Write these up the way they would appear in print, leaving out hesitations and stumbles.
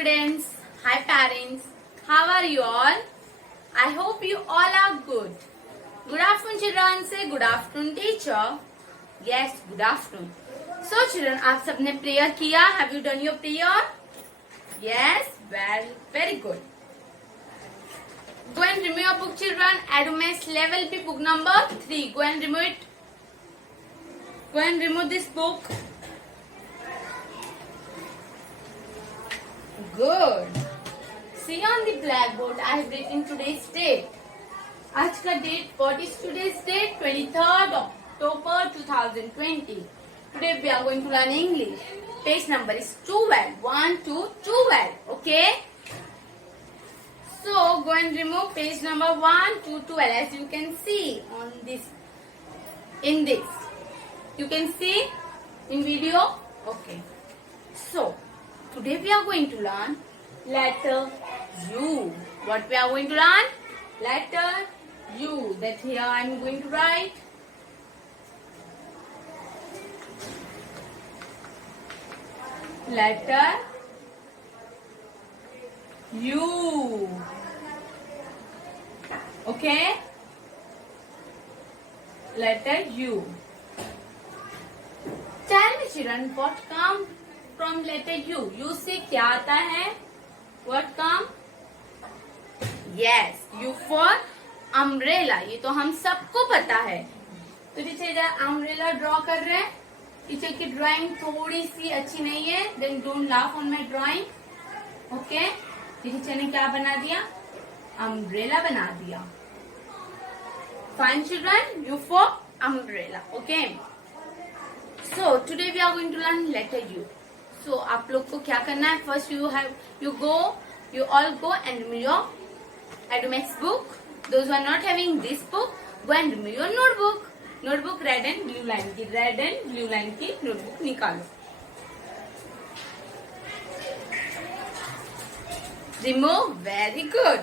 students, hi parents, how are you all? I hope you all are good. Good afternoon children, say good afternoon teacher. Yes, good afternoon. So children, आप सबने prayer किया? Have you done your prayer? Yes, well, very good. Go and remove your book children. Adomes level P book number 3. Go and remove it. Go and remove this book. Good. See on the blackboard I have written today's date. आज का date, what is today's date? 23rd October 2020. Today we are going to learn English. Page number is 12. 1 to 12. Okay? So go and remove page number 1 to 12 as you can see on this. In this. You can see in video. Okay. So today we are going to learn letter U. What we are going to learn? Letter U. That here I am going to write. Letter U. Okay? Letter U. Tell me children, what comes from letter U? U से क्या आता है? What come? Yes, U for umbrella. ये तो हम सबको पता है. तो टीचर इधर umbrella ड्रॉ कर रहे हैं. टीचर की ड्राइंग थोड़ी सी अच्छी नहीं है. Then don't laugh on my drawing. Okay? Teacher ने क्या बना दिया? Umbrella बना दिया. Fine children, U for umbrella. Okay? So today we are going to learn letter U. So आप लोग को क्या करना है? First you all go and remove your Adomex book. Those who are not having this book, go and remove your notebook. Notebook red and blue line की notebook निकालो. Remove, very good.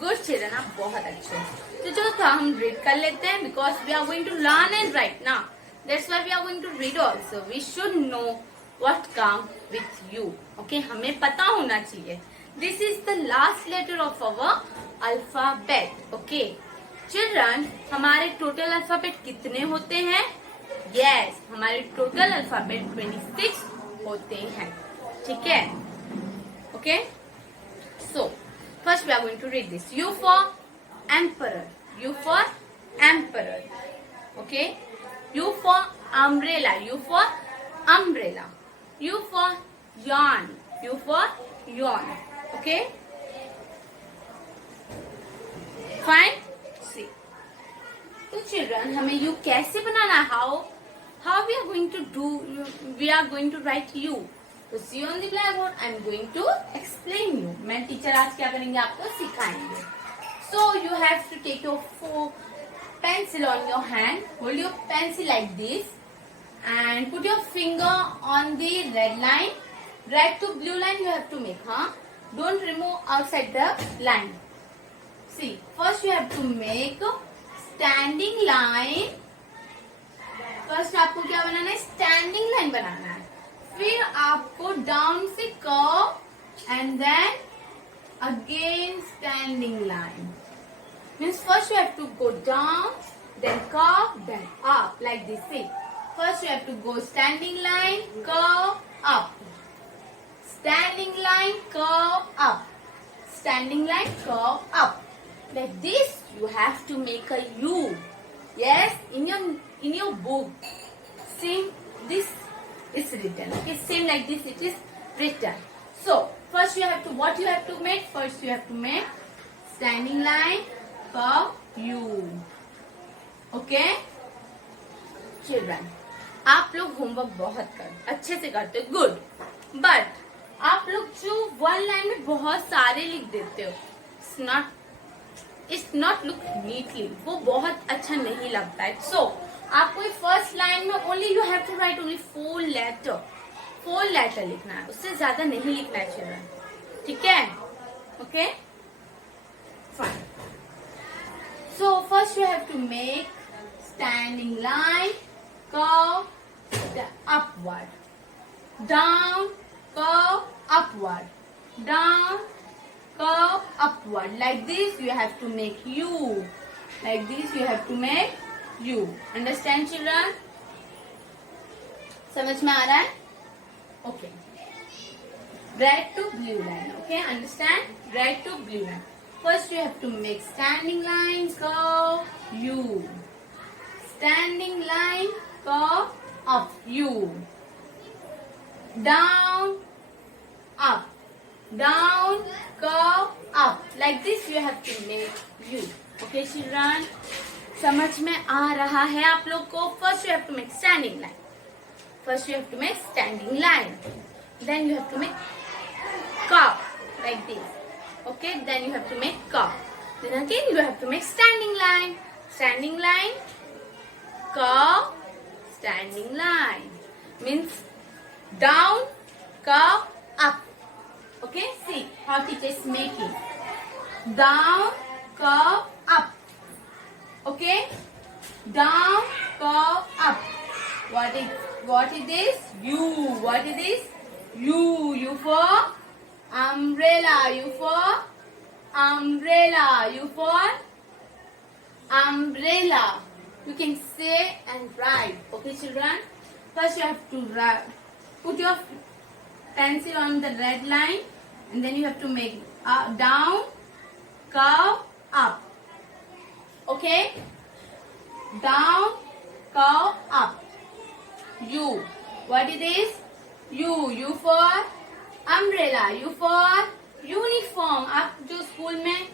Good children, आप बहुत अच्छे हो. तो जो था हम read कर लेते हैं because we are going to learn and write now. That's why we are going to read also. We should know what comes with you. Okay, हमें पता होना चाहिए. This is the last letter of our alphabet. Okay, children, हमारे total alphabet कितने होते हैं? Yes, हमारे total alphabet 26 होते हैं. ठीक है? Okay. So first we are going to read this. U for emperor. U for emperor. Okay. U for umbrella. U for umbrella. U for yarn. U for yarn. Okay. Fine. See. तो children हमें U कैसे बनाना है? How we are going to do? We are going to write U. तो see on the blackboard. I am going to explain you. मैं teacher आज क्या करेंगे आपको सिखाएंगे. So you have to take your pencil on your hand. Hold your pencil like this and put your finger on the red line. Red to blue line you have to make. Don't remove outside the line. See, first you have to make standing line. First आपको क्या बनाना है? Standing line बनाना है. फिर आपको down से curve and then again standing line. Means first you have to go down, then curve, then up like this. See, first you have to go standing line, curve, up. Standing line, curve, up. Standing line, curve, up. Like this, you have to make a U. Yes, in your book, same this is written. Okay, same like this it is written. So first you have to what you have to make? First you have to make standing line, curve, U. Okay, children, आप लोग homework बहुत अच्छे से करते हो. Good. But आप लोग जो वन लाइन में बहुत सारे लिख देते हो, इट्स नॉट लुक नीटली. वो बहुत अच्छा नहीं लगता है. सो आपको फर्स्ट लाइन में only you have to write only 4 letter लिखना है. उससे ज्यादा नहीं लिखना है चिल्ड्रन. ठीक है? Okay, fine. So first you have to make standing line, curve, upward, down, curve, upward. down, curve, upward. Like this you have to make U. Like this you have to make U. Understand children? समझ में आ रहा है? Okay. Red to blue line. Okay, understand? Red to blue line. First you have to make standing line, curve, U. Standing line, curve, up, U. Down, up. Down, curve, up. Like this you have to make U. Okay children? समझ में आ रहा है आप लोग को? First you have to make standing line. First you have to make standing line. Then you have to make curve like this. Okay, then you have to make curve. Then again you have to make standing line. Standing line, curve, standing line. Means down, curve, up. Okay, see how teacher is making. Down, curve, up. Okay, down, curve, up. What is this? U. What is this? U. U for umbrella. U for umbrella. U for umbrella. You can say and write. Okay children? First you have to write. Put your pencil on the red line and then you have to make down, curve, up. Okay? Down, curve, up. U. What is this? U. U for umbrella. U for uniform. आप जो school में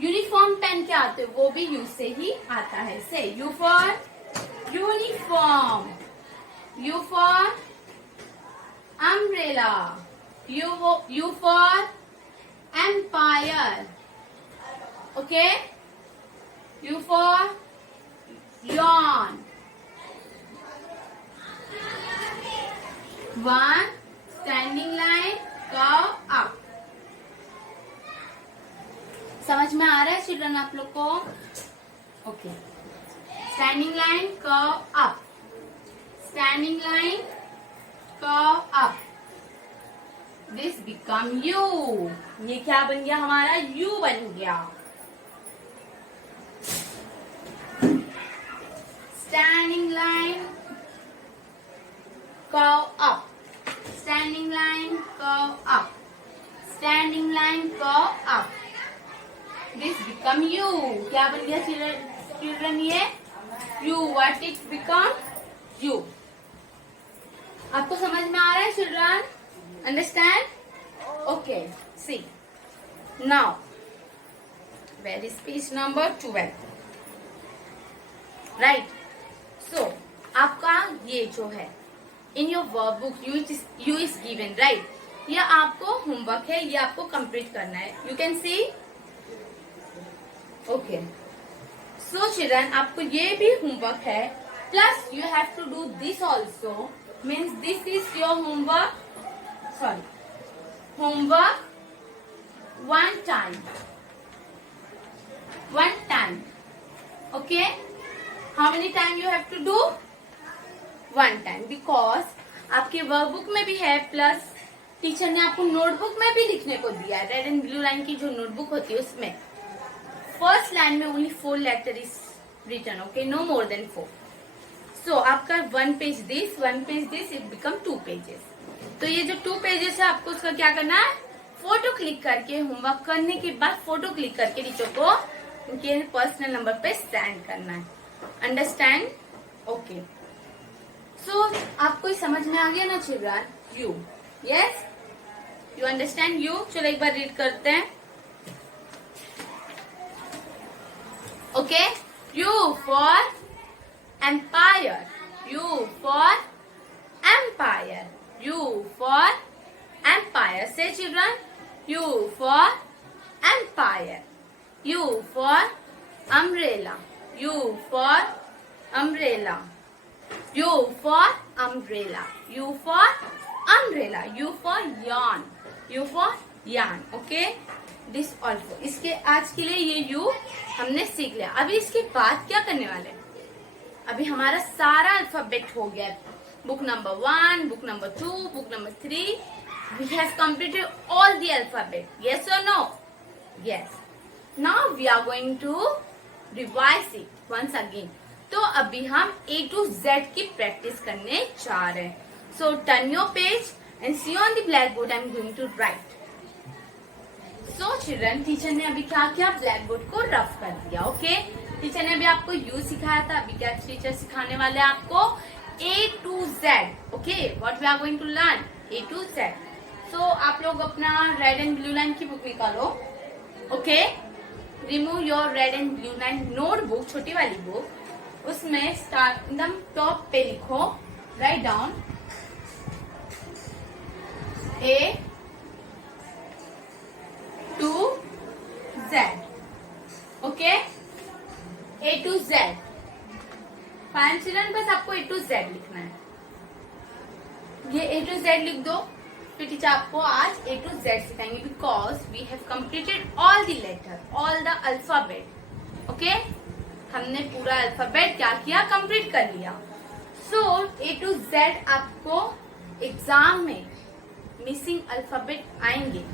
uniform पहन के आते हो वो भी U से ही आता है. Say U for uniform. U for umbrella. U for empire. Okay? U for yawn. One, standing line, curve up. समझ में आ रहा है चिल्ड्रन आप लोग को? Okay. Standing line, curve up. Standing line, curve up. This become U. ये क्या बन गया हमारा? U बन गया. Standing line, curve up. Standing line, curve up. Standing line, curve up. This become U. क्या बन गया children ये? U. What it become? U. आपको समझ में आ रहा है children? Understand? Okay. See. Now, where is page number 12? Right. So, आपका ये जो है in your workbook you is given, right? ये आपको होमवर्क है, ये आपको कंप्लीट करना है. You can see? Okay. So children, आपको ये भी होमवर्क है. Plus you have to do this also. Means this is your homework. Sorry. Homework one time. One time. Okay? How many time you have to do? One time. Because आपके workbook में भी है plus teacher ने आपको notebook में भी लिखने को दिया है. रेड एंड ब्लू लाइन की जो नोटबुक होती है उसमें फर्स्ट लाइन में only 4 letter is written. Okay, no more than 4. So आपका 1 page this it become 2 pages. तो ये जो 2 पेजेस है आपको उसका क्या करना है? फोटो क्लिक करके होमवर्क करने के बाद फोटो क्लिक करके टीचर को उनके पर्सनल नंबर पे सेंड करना है. अंडरस्टैंड? ओके. सो आपको समझ में आ गया ना children? U. Yes, you understand you? चलो एक बार रीड करते हैं. Okay. U for empire. U for empire. U for empire. Say children, U for empire. U for umbrella. U for umbrella. U for umbrella. U for umbrella. U for yarn. U for yarn. Okay. This also. इसके आज के लिए ये U हमने सीख लिया. अभी इसके बाद क्या करने वाले हैं? अभी हमारा सारा अल्फाबेट हो गया. Book number 1, book number 2, book number 3 We have completed all the alphabet. Yes or no? Yes. Now we are going to revise it once again. तो अभी हम A to Z की प्रैक्टिस करने जा रहे हैं. So turn your page and see on the blackboard I am going to write. So children, teacher ने अभी क्या किया, ब्लैकबोर्ड को रफ कर दिया. ओके, टीचर ने अभी आपको U सिखाया था. अभी क्या टीचर सिखाने वाले हैं आपको A to Z. Okay, what we are going to learn A to Z. So आप लोग अपना रेड एंड ब्लू लाइन की बुक निकालो. Okay, remove your red and blue line notebook, छोटी वाली बुक. उसमें स्टार्ट एकदम टॉप पे लिखो, right down A to Z. Okay, A to Z. Fine children, बस आपको A to Z लिखना है. ये A to Z लिख दो. फिर टीचर आपको आज A to Z सिखाएंगे, because we have completed all the letter, all the alphabet. Okay, हमने पूरा अल्फाबेट क्या किया, कंप्लीट कर लिया. सो A to Z आपको एग्जाम में मिसिंग अल्फाबेट आएंगे,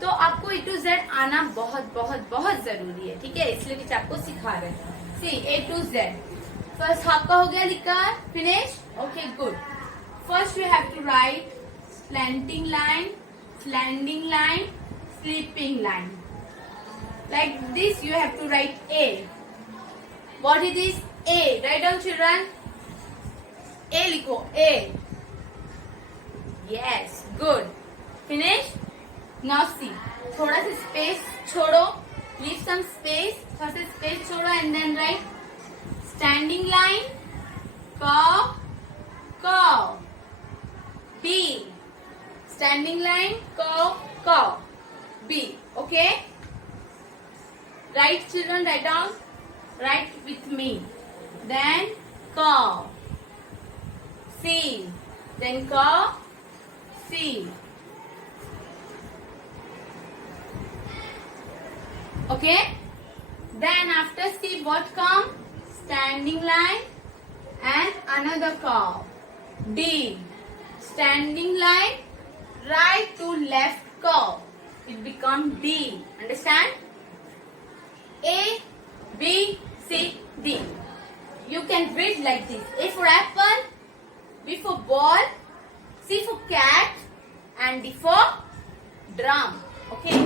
तो आपको A to Z आना बहुत बहुत बहुत जरूरी है. ठीक है, इसलिए टीचर आपको सिखा रहे हैं. See A to Z. First half का हो गया लिखा, finish. Okay, good. First you have to write slanting line, slanting line, sleeping line. Like this you have to write A. What is this? A. Write down children. A लिखो, A. Yes, good. Finish. Now see. थोड़ा सा space छोड़ो. Leave some space. थोड़ा सा space छोड़ो and then write standing line. Curve, curve. B. Standing line, curve, curve. B. Okay? Write children, write down. Write with me. Then curve. C. Then curve. C. Okay? Then after C, what come? Standing line and another curve. D. Standing line, right to left curve. It becomes D. Understand? A, B, C, D. You can read like this. A for apple, B for ball, C for cat, and D for drum. Okay?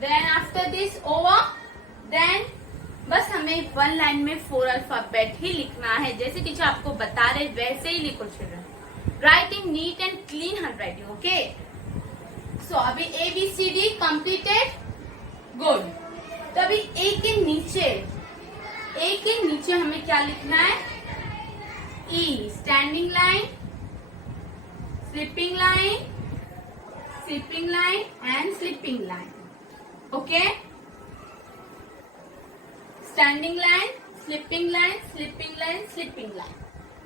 Then after this over, then बस हमें one line में 4 alphabet ही लिखना है. जैसे teacher आपको बता रहे वैसे ही लिखो children. Write in neat and clean handwriting. Okay. So अभी A B C D completed. Good. तो अभी A के नीचे हमें क्या लिखना है? E. Standing line, sleeping line, sleeping line and sleeping line. Okay. Standing line, sleeping line, sleeping line, sleeping line.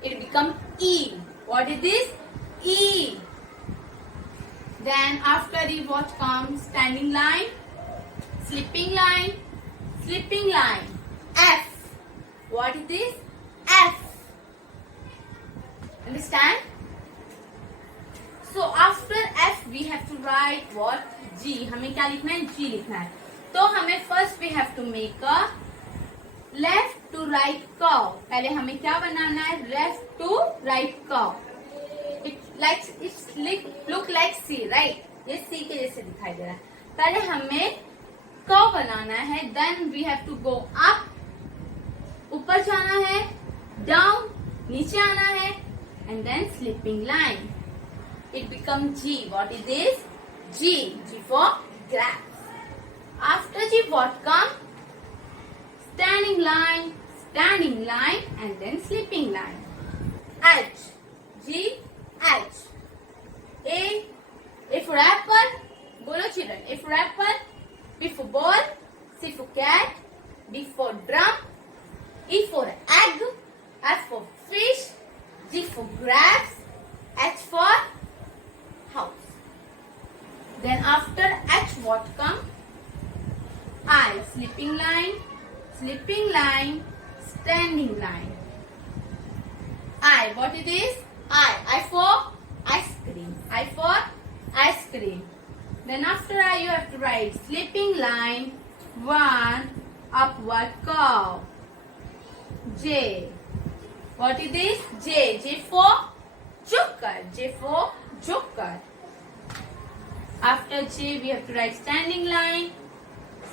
It becomes E. What is this? E. Then after E, what comes? Standing line, sleeping line, sleeping line. F. What is this? F. Understand? So after F, we have to write what? G. हमें क्या लिखना है? G लिखना है. तो हमें first we have to make a left to right curve. पहले हमें क्या बनाना है? Left to right curve. It look like C, right? ये सी के जैसे दिखाई दे रहा है. पहले हमें कर्व बनाना है. Then we have to go up, ऊपर जाना है, डाउन, नीचे आना है, and then sleeping line. It become G. What is this? G. G for graphs. After G what come? Standing line, and then sleeping line. H. G, H. A for apple. Bolo children. A for apple. B for ball. C for cat. D for drum. E for egg. F for fish. G for grapes. H for house. Then after H what come? I. Sleeping line, sleeping line, standing line. I. What it is? I for ice cream. I for ice cream. Then after I you have to write sleeping line, 1 upward curve. J. What is this? J. J for joker. J for joker. After J we have to write standing line,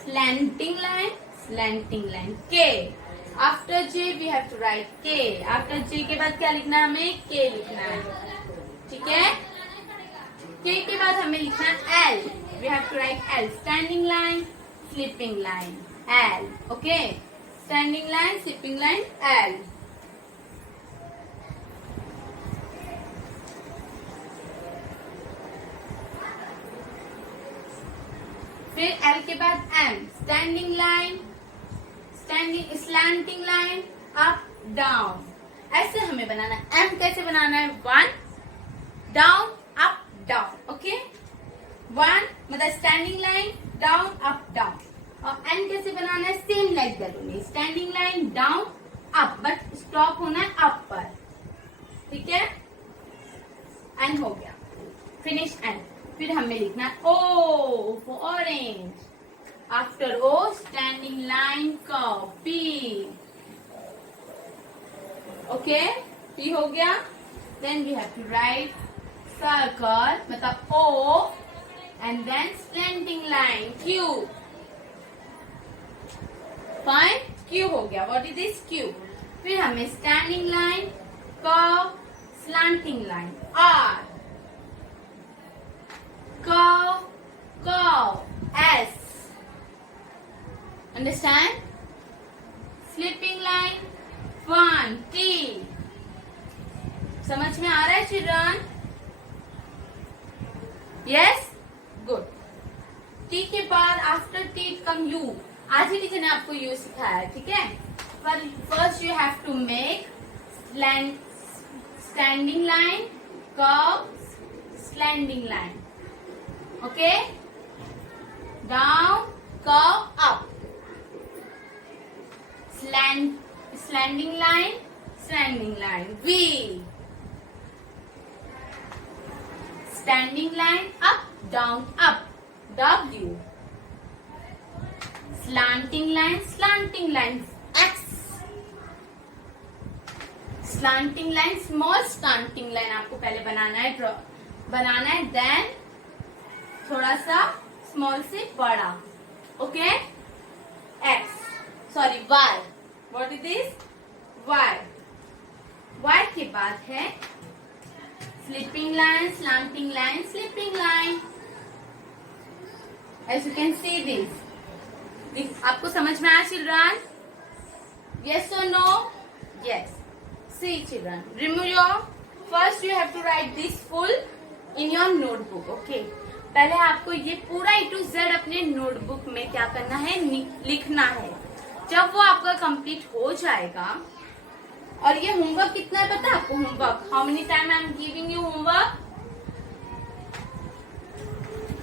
slanting line, slanting line. K. After J we have to write K. After J के बाद क्या लिखना है हमें? K लिखना है. ठीक है? K के बाद हमें लिखना है L. We have to write L. Standing line, sleeping line. L. Okay? Standing line, sleeping line, L. फिर L के बाद M. Standing line, slanting line, up, down. ऐसे हमें बनाना है. M कैसे बनाना है? 1 down, up, down. Okay? 1 मतलब standing line, down, up, down. और N कैसे बनाना है? Same like that only. Standing line, down, up, but stop होना है अप पर. ठीक है? N हो गया. Finish N. फिर हमें लिखना है O for orange. After O, standing line curve, P. Okay? P हो गया. Then we have to write circle, मतलब O, and then slanting line, Q. Fine? Q हो गया. What is this? Q. फिर हमें standing line, curve, slanting line, R. Curve, curve, S. Understand? Sleeping line, 1, T. समझ में आ रहा है children? Yes? Good. T के बाद आफ्टर T कम U. आज ही टीचर ने आपको U सिखाया है. ठीक है? First you have to make standing line, curve, slanting line. Okay? Down, curve, up. Slanting line, standing line, V. Standing line, up, down, up, W. Slanting line, X. Slanting line, small slanting line आपको पहले बनाना है, then थोड़ा सा small से बड़ा. Okay? X. Sorry, Y. What is this? Y. Y के बाद है sleeping line, slanting line, sleeping line. As you can see this. आपको समझ में आया children? Yes or no? Yes. See children. Remember, first you have to write this full in your notebook. Okay? पहले आपको ये पूरा A to Z अपने notebook में क्या करना है? लिखना है. जब वो आपका कंप्लीट हो जाएगा, और ये होमवर्क कितना है पता है आपको? Homework how many time I am giving you homework?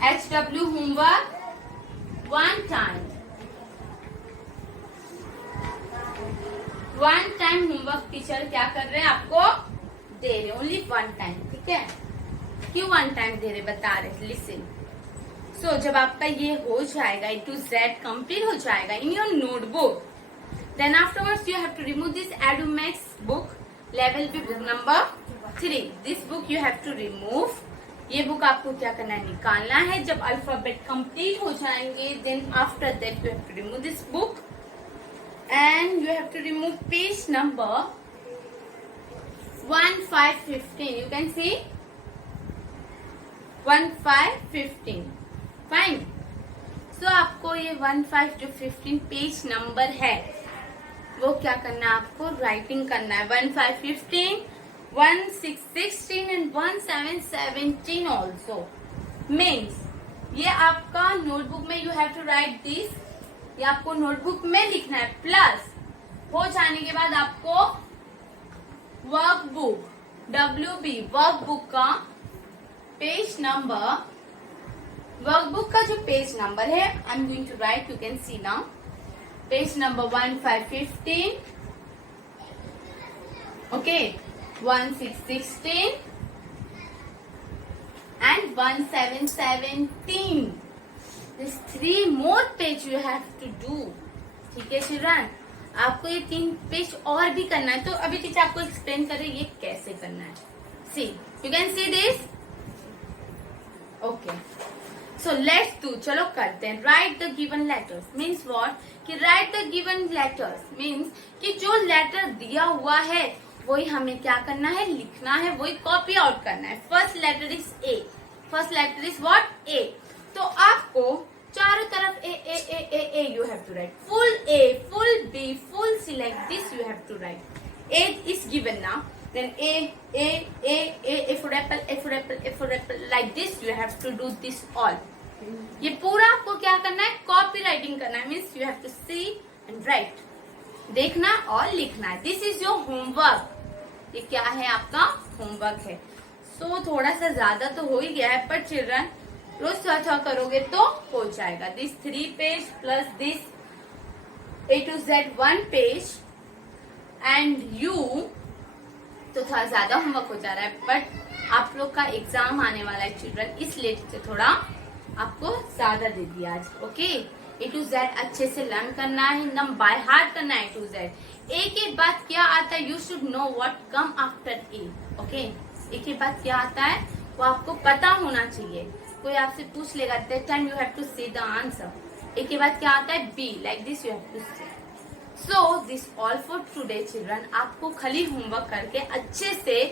HW homework 1 time. 1 time homework teacher क्या कर रहे हैं? आपको दे रहे. Only 1 time. ठीक है? क्यों 1 time दे रहे? बता रहे. लिसन. So, जब आपका ये हो जाएगा, A to Z complete हो जाएगा in your notebook, then afterwards you have to remove this Adomax book, level B book number 3. This book you have to remove. ये बुक आपको क्या करना है? निकालना है. जब अल्फाबेट कंप्लीट हो जाएंगे, then after that you have to remove this book and you have to remove page number 1515. You can see 1515. Fine. सो आपको ये 1515 पेज नंबर है, वो क्या करना है? आपको राइटिंग करना है. 1515, 1616 एंड 1717 ऑल्सो. मीन्स ये आपका नोटबुक में you have to write this. ये आपको नोटबुक में लिखना है. प्लस हो जाने के बाद आपको वर्कबुक WB वर्कबुक का पेज नंबर, वर्कबुक का जो पेज नंबर है, I am going to write. You can see now. Page number 1515. Okay. 1616 and 1717. This 3 more page you have to do. ठीक है चिल्ड्रन, आपको ये 3 पेज और भी करना है, तो अभी टीचर आपको एक्सप्लेन करे ये कैसे करना है. See you can see this. Okay, so let's do. चलो करते हैं. Write the given letters means what, कि write the given letters means कि जो लेटर दिया हुआ है वही हमें क्या करना है, लिखना है, वही कॉपी आउट करना है. First letter is A. First letter is what, A. तो आपको चारों तरफ A A A A A you have to write. Full A, full B, full C, like this you have to write. A is given now, then A for apple, like this you have to do this all. ये पूरा आपको क्या करना है, copy writing करना है. Means you have to see and write, देखना और लिखना है. This is your homework. ये क्या है, आपका होमवर्क है. सो थोड़ा सा ज्यादा तो हो ही गया है, पर चिल्ड्रन रोज थोड़ा करोगे तो हो जाएगा. This 3 page plus this A to Z 1 page and you, तो थोड़ा ज्यादा होमवर्क हो जा रहा है. बट आप लोग का एग्जाम आने वाला है चिल्ड्रन, इसलिए से थोड़ा आपको ज्यादा दे दिया आज. ओके, A to Z अच्छे से लर्न करना है, एकदम बाय हार्ट करना है. A to Z ए के बाद क्या आता है, you should know what come after A. Okay, A के बाद क्या आता है वो आपको पता होना चाहिए. कोई आपसे पूछ लेगा, that time you have to say the answer. A के बाद क्या आता है, B, like this you have to say. So this all for today children. आपको खाली होमवर्क करके अच्छे से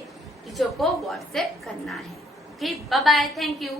टीचर को व्हाट्सएप करना है. Okay, bye bye, thank you.